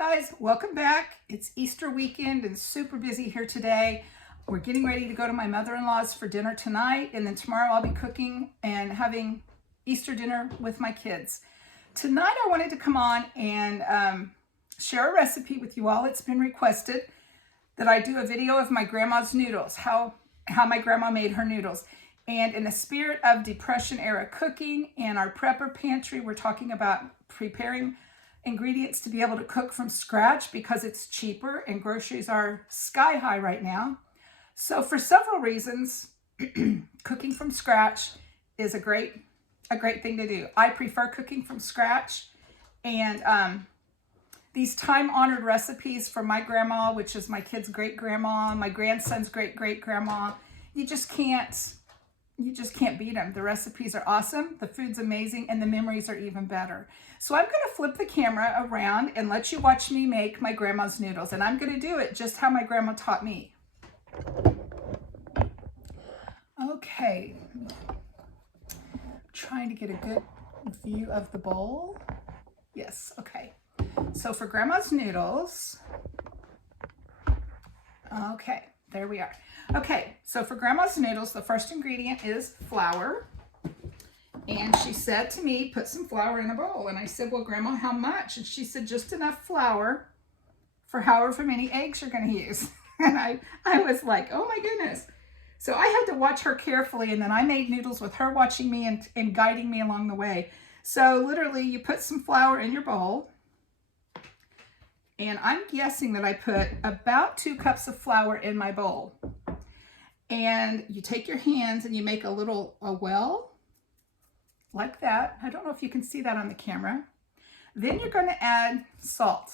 guys, welcome back. It's Easter weekend and super busy here today. We're getting ready to go to my mother-in-law's for dinner tonight, and then tomorrow I'll be cooking and having Easter dinner with my kids. Tonight I wanted to come on and share a recipe with you all. It's been requested that I do a video of my grandma's noodles, how my grandma made her noodles. And in the spirit of Depression era cooking and our prepper pantry, we're talking about preparing ingredients to be able to cook from scratch because it's cheaper and groceries are sky high right now. So for several reasons, cooking from scratch is a great thing to do. I prefer cooking from scratch, and these time-honored recipes from my grandma, which is my kid's great-grandma, my grandson's great-great-grandma, you just can't beat them. The recipes are awesome, the food's amazing, and the memories are even better. So I'm going to flip the camera around and let you watch me make my grandma's noodles. And I'm going to do it just how my grandma taught me. Okay. Trying to get a good view of the bowl. Yes, okay. So for grandma's noodles, okay, there we are. Okay, so for grandma's noodles, the first ingredient is flour. And she said to me, put some flour in a bowl. And I said, well, Grandma, how much? And she said, just enough flour for however many eggs you're going to use. And I was like, oh my goodness. So I had to watch her carefully. And then I made noodles with her watching me and guiding me along the way. So literally you put some flour in your bowl. And I'm guessing that I put about 2 cups of flour in my bowl. And you take your hands and you make a well like that. I don't know if you can see that on the camera. Then you're going to add salt.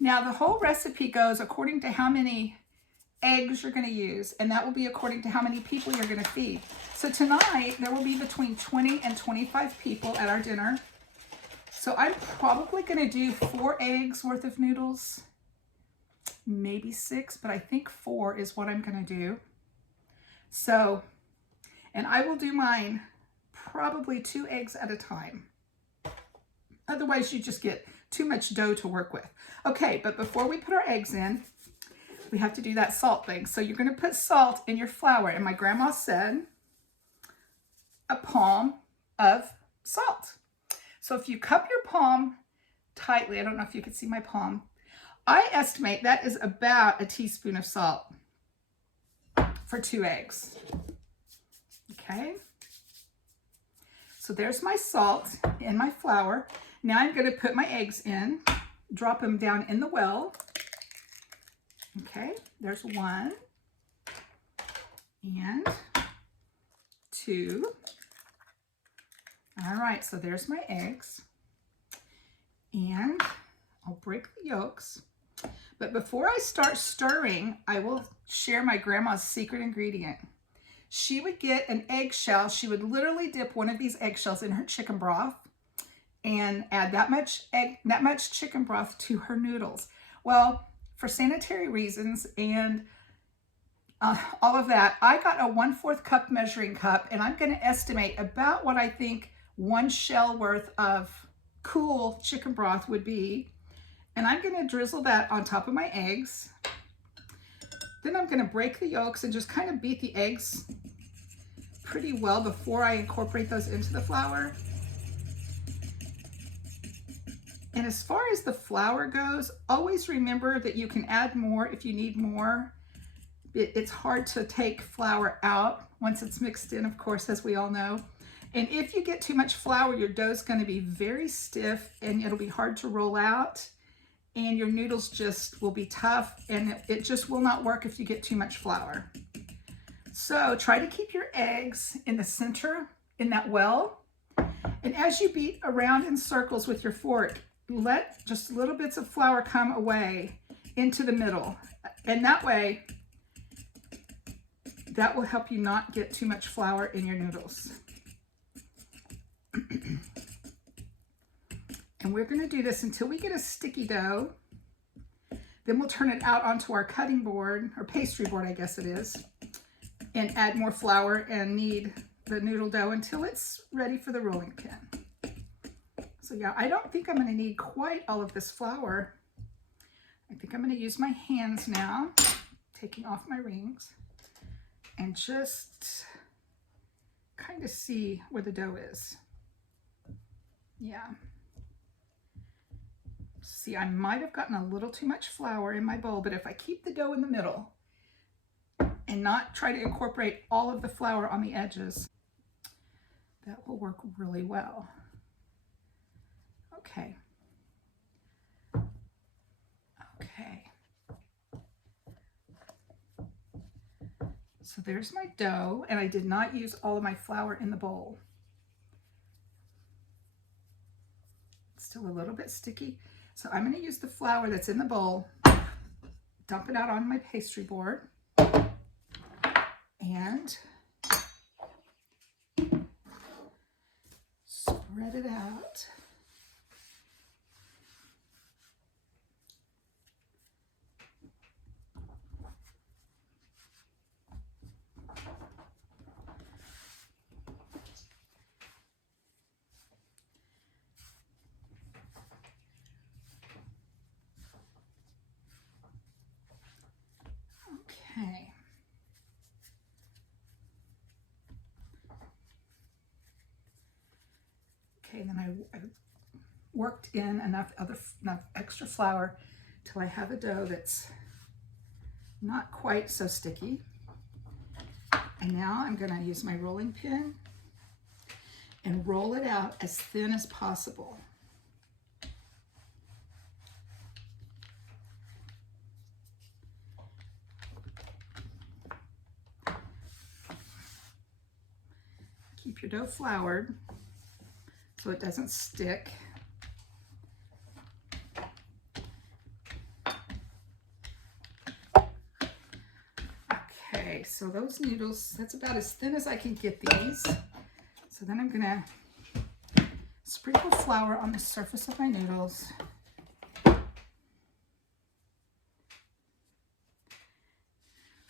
Now the whole recipe goes according to how many eggs you're going to use, and that will be according to how many people you're going to feed. So tonight there will be between 20 and 25 people at our dinner. So I'm probably going to do 4 eggs worth of noodles, maybe 6, but I think 4 is what I'm going to do. So, and I will do mine probably 2 eggs at a time. Otherwise, you just get too much dough to work with. Okay, but before we put our eggs in, we have to do that salt thing. So you're going to put salt in your flour. And my grandma said a palm of salt. So if you cup your palm tightly, I don't know if you can see my palm, I estimate that is about a teaspoon of salt for 2 eggs. Okay. So there's my salt and my flour. Now I'm going to put my eggs in, drop them down in the well. Okay, there's 1 and 2. All right, so there's my eggs. And I'll break the yolks. But before I start stirring, I will share my grandma's secret ingredient. She would get an eggshell. She would literally dip one of these eggshells in her chicken broth and add that much chicken broth to her noodles. Well, for sanitary reasons and all of that, I got a 1/4 cup measuring cup, and I'm going to estimate about what I think 1 shell worth of cool chicken broth would be. And I'm going to drizzle that on top of my eggs. Then I'm going to break the yolks and just kind of beat the eggs pretty well before I incorporate those into the flour. And as far as the flour goes, always remember that you can add more if you need more. It's hard to take flour out once it's mixed in, of course, as we all know. And if you get too much flour, your dough is going to be very stiff and it'll be hard to roll out. And your noodles just will be tough, and it just will not work if you get too much flour. So try to keep your eggs in the center in that well. And as you beat around in circles with your fork, let just little bits of flour come away into the middle. And that way, that will help you not get too much flour in your noodles. And we're going to do this until we get a sticky dough. Then we'll turn it out onto our cutting board, or pastry board, I guess it is, and add more flour and knead the noodle dough until it's ready for the rolling pin. So So yeah, I don't think I'm going to need quite all of this flour. I think I'm going to use my hands now, taking off my rings, and just kind of see where the dough is. Yeah. See, I might have gotten a little too much flour in my bowl, but if I keep the dough in the middle and not try to incorporate all of the flour on the edges, that will work really well. Okay. Okay. So there's my dough, and I did not use all of my flour in the bowl. It's still a little bit sticky. So I'm going to use the flour that's in the bowl, dump it out on my pastry board, and spread it out. Okay. Okay, then I worked in enough extra flour till I have a dough that's not quite so sticky. And now I'm going to use my rolling pin and roll it out as thin as possible. Keep your dough floured so it doesn't stick. Okay, so those noodles, that's about as thin as I can get these. So then I'm gonna sprinkle flour on the surface of my noodles.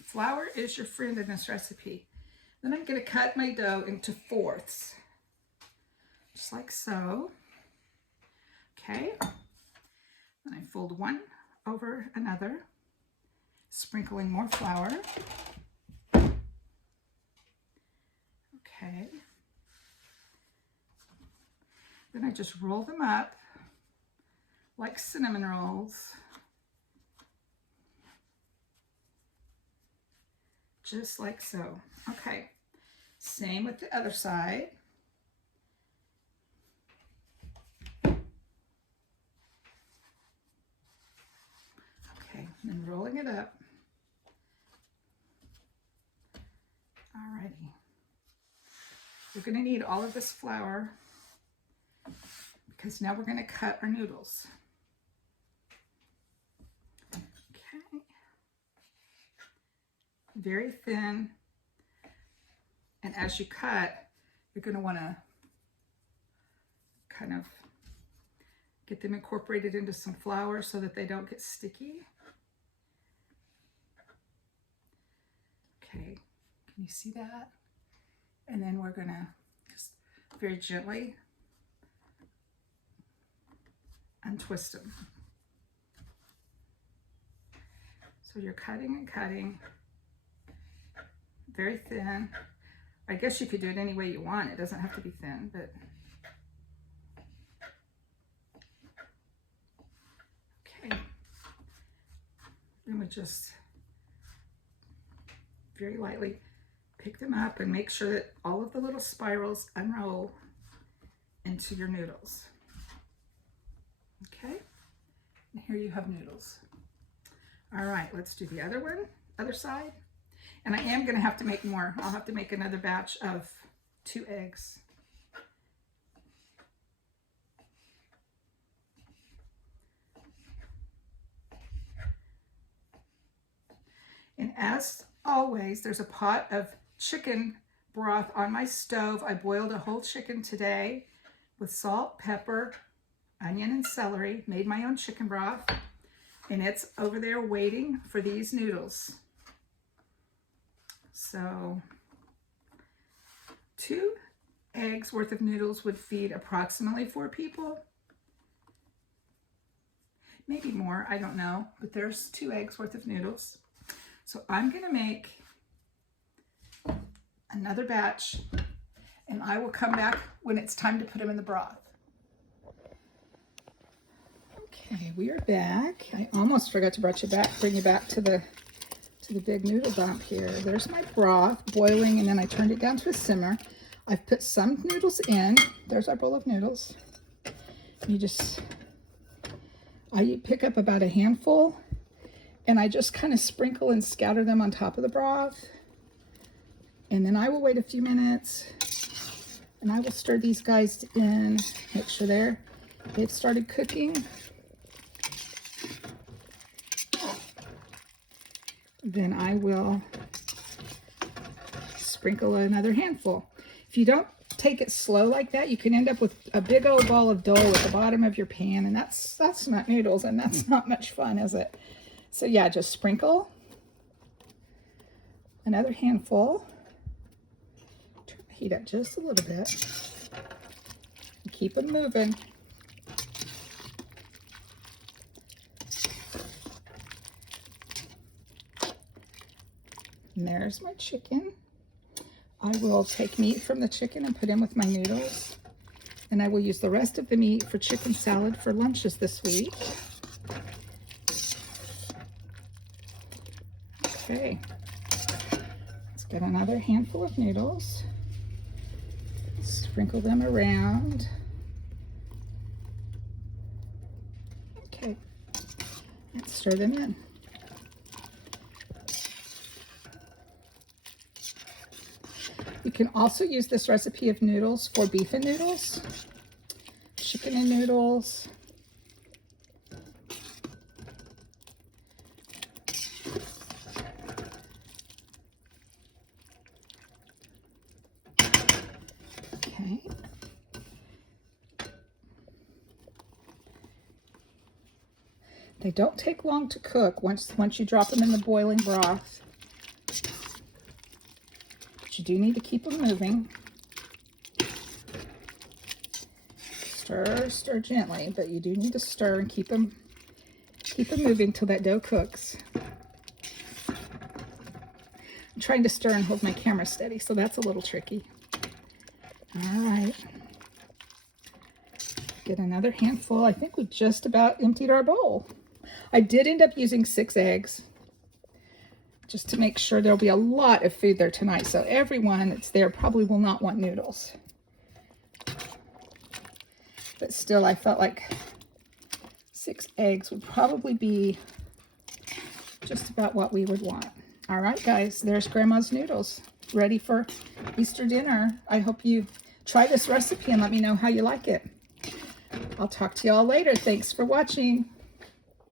Flour is your friend in this recipe. Then I'm going to cut my dough into fourths, just like so. Okay, then I fold one over another, sprinkling more flour. Okay, then I just roll them up like cinnamon rolls. Just like so. Okay, same with the other side. Okay, and rolling it up. Alrighty. We're going to need all of this flour because now we're going to cut our noodles. Very thin, and as you cut, you're going to want to kind of get them incorporated into some flour so that they don't get sticky. Okay, can you see that? And then we're going to just very gently untwist them. So you're cutting and cutting. Very thin. I guess you could do it any way you want. It doesn't have to be thin, but okay. Then we just very lightly pick them up and make sure that all of the little spirals unroll into your noodles. Okay, and here you have noodles. All right, let's do the other one, other side. And I am going to have to make more. I'll have to make another batch of 2 eggs. And as always, there's a pot of chicken broth on my stove. I boiled a whole chicken today with salt, pepper, onion, and celery. Made my own chicken broth. And it's over there waiting for these noodles. So 2 eggs worth of noodles would feed approximately 4 people. maybe more, I don't know, but there's 2 eggs worth of noodles. So I'm gonna make another batch, and I will come back when it's time to put them in the broth. Okay, we are back. I almost forgot to bring you back to the big noodle dump here. There's my broth boiling, and then I turned it down to a simmer. I've put some noodles in. There's our bowl of noodles. I pick up about a handful, and I just kind of sprinkle and scatter them on top of the broth. And then I will wait a few minutes, and I will stir these guys in, make sure they've started cooking. Then I will sprinkle another handful. If you don't take it slow like that, you can end up with a big old ball of dough at the bottom of your pan, and that's not noodles, and that's not much fun, is it? So yeah, just sprinkle another handful. Turn the heat up just a little bit. And keep them moving. And there's my chicken. I will take meat from the chicken and put in with my noodles. And I will use the rest of the meat for chicken salad for lunches this week. Okay. Let's get another handful of noodles. Sprinkle them around. Okay. Let's stir them in. You can also use this recipe of noodles for beef and noodles, chicken and noodles. Okay. They don't take long to cook once you drop them in the boiling broth. You do need to keep them moving. Stir gently, but you do need to stir and keep them moving till that dough cooks. I'm trying to stir and hold my camera steady, so that's a little tricky. All right. Get another handful. I think we just about emptied our bowl. I did end up using 6 eggs, just to make sure there'll be a lot of food there tonight. So everyone that's there probably will not want noodles. But still, I felt like 6 eggs would probably be just about what we would want. All right, guys, there's Grandma's noodles ready for Easter dinner. I hope you try this recipe and let me know how you like it. I'll talk to y'all later. Thanks for watching.